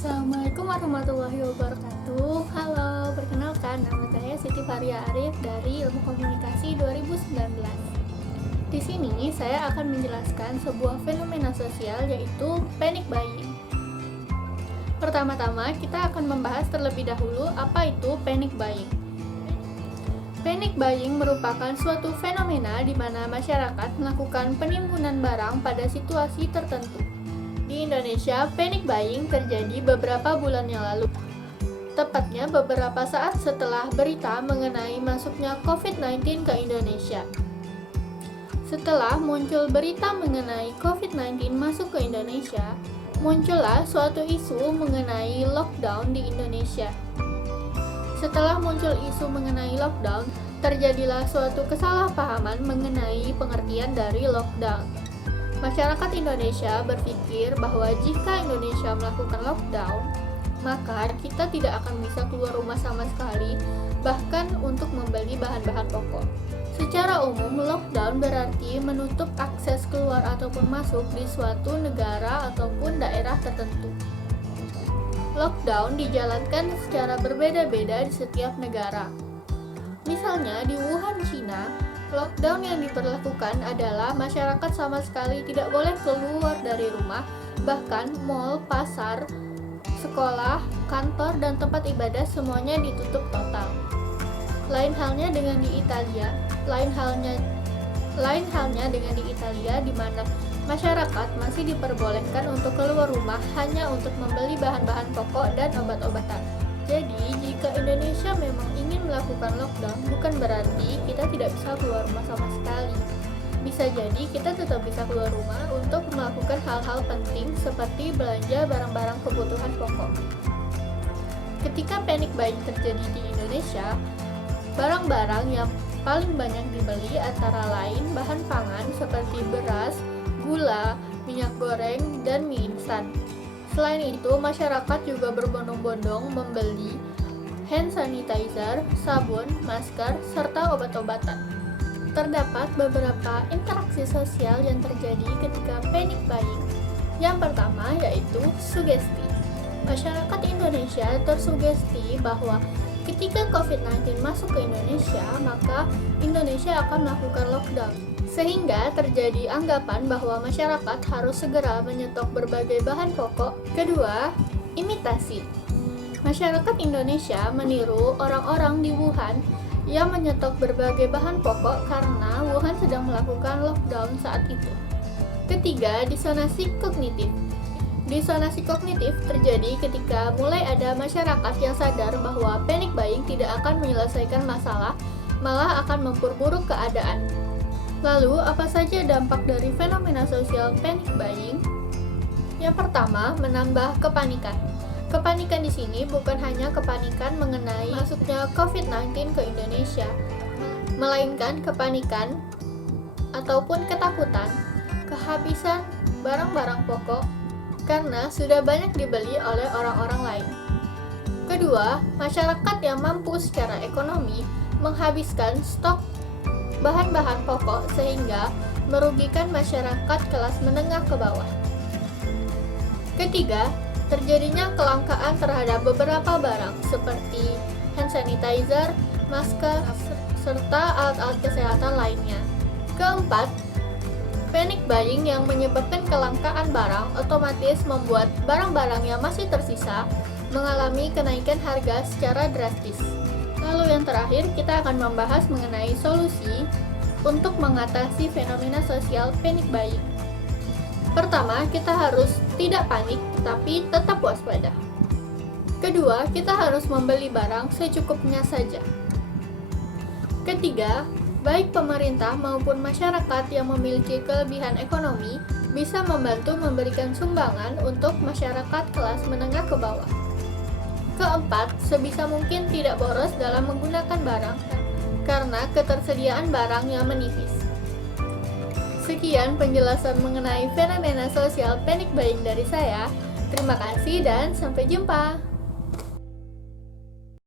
Assalamualaikum warahmatullahi wabarakatuh. Halo, perkenalkan nama saya Siti Faria Arif dari Ilmu Komunikasi 2019. Di sini saya akan menjelaskan sebuah fenomena sosial yaitu panic buying. Pertama-tama kita akan membahas terlebih dahulu apa itu panic buying. Panic buying merupakan suatu fenomena di mana masyarakat melakukan penimbunan barang pada situasi tertentu. Di Indonesia, panic buying terjadi beberapa bulan yang lalu. Tepatnya beberapa saat setelah berita mengenai masuknya COVID-19 ke Indonesia. Setelah muncul berita mengenai COVID-19 masuk ke Indonesia, muncullah suatu isu mengenai lockdown di Indonesia. Setelah muncul isu mengenai lockdown, terjadilah suatu kesalahpahaman mengenai pengertian dari lockdown. Masyarakat Indonesia berpikir bahwa jika Indonesia melakukan lockdown, maka kita tidak akan bisa keluar rumah sama sekali, bahkan untuk membeli bahan-bahan pokok. Secara umum, lockdown berarti menutup akses keluar ataupun masuk di suatu negara ataupun daerah tertentu. Lockdown dijalankan secara berbeda-beda di setiap negara. Misalnya di Wuhan, Cina, lockdown yang diberlakukan adalah masyarakat sama sekali tidak boleh keluar dari rumah, bahkan mal, pasar, sekolah, kantor, dan tempat ibadah semuanya ditutup total. Lain halnya dengan di Italia, di mana masyarakat masih diperbolehkan untuk keluar rumah hanya untuk membeli bahan-bahan pokok dan obat-obatan. Jadi, jika Indonesia memang ingin melakukan lockdown, bukan berarti kita tidak bisa keluar rumah sama sekali. Bisa jadi kita tetap bisa keluar rumah untuk melakukan hal-hal penting seperti belanja barang-barang kebutuhan pokok. Ketika panic buying terjadi di Indonesia, barang-barang yang paling banyak dibeli antara lain bahan pangan seperti beras, gula, minyak goreng, dan mie instan. Selain itu, masyarakat juga berbondong-bondong membeli hand sanitizer, sabun, masker, serta obat-obatan. Terdapat beberapa interaksi sosial yang terjadi ketika panic buying. Yang pertama yaitu sugesti. Masyarakat Indonesia tersugesti bahwa ketika COVID-19 masuk ke Indonesia, maka Indonesia akan melakukan lockdown. Sehingga terjadi anggapan bahwa masyarakat harus segera menyetok berbagai bahan pokok. Kedua, imitasi. Masyarakat Indonesia meniru orang-orang di Wuhan yang menyetok berbagai bahan pokok karena Wuhan sedang melakukan lockdown saat itu. Ketiga, disonasi kognitif. Disonasi kognitif terjadi ketika mulai ada masyarakat yang sadar bahwa panic buying tidak akan menyelesaikan masalah, malah akan memperburuk keadaan. Lalu, apa saja dampak dari fenomena sosial panic buying? Yang pertama, menambah kepanikan. Kepanikan di sini bukan hanya kepanikan mengenai masuknya COVID-19 ke Indonesia, melainkan kepanikan ataupun ketakutan kehabisan barang-barang pokok karena sudah banyak dibeli oleh orang-orang lain. Kedua, masyarakat yang mampu secara ekonomi menghabiskan stok bahan-bahan pokok sehingga merugikan masyarakat kelas menengah ke bawah. Ketiga, terjadinya kelangkaan terhadap beberapa barang seperti hand sanitizer, masker, serta alat-alat kesehatan lainnya. Keempat, panic buying yang menyebabkan kelangkaan barang otomatis membuat barang-barang yang masih tersisa mengalami kenaikan harga secara drastis. Lalu yang terakhir, kita akan membahas mengenai solusi untuk mengatasi fenomena sosial panic buying. Pertama, kita harus tidak panik, tapi tetap waspada. Kedua, kita harus membeli barang secukupnya saja. Ketiga, baik pemerintah maupun masyarakat yang memiliki kelebihan ekonomi bisa membantu memberikan sumbangan untuk masyarakat kelas menengah ke bawah. Keempat, sebisa mungkin tidak boros dalam menggunakan barang karena ketersediaan barang yang menipis. Sekian penjelasan mengenai fenomena sosial panic buying dari saya. Terima kasih dan sampai jumpa.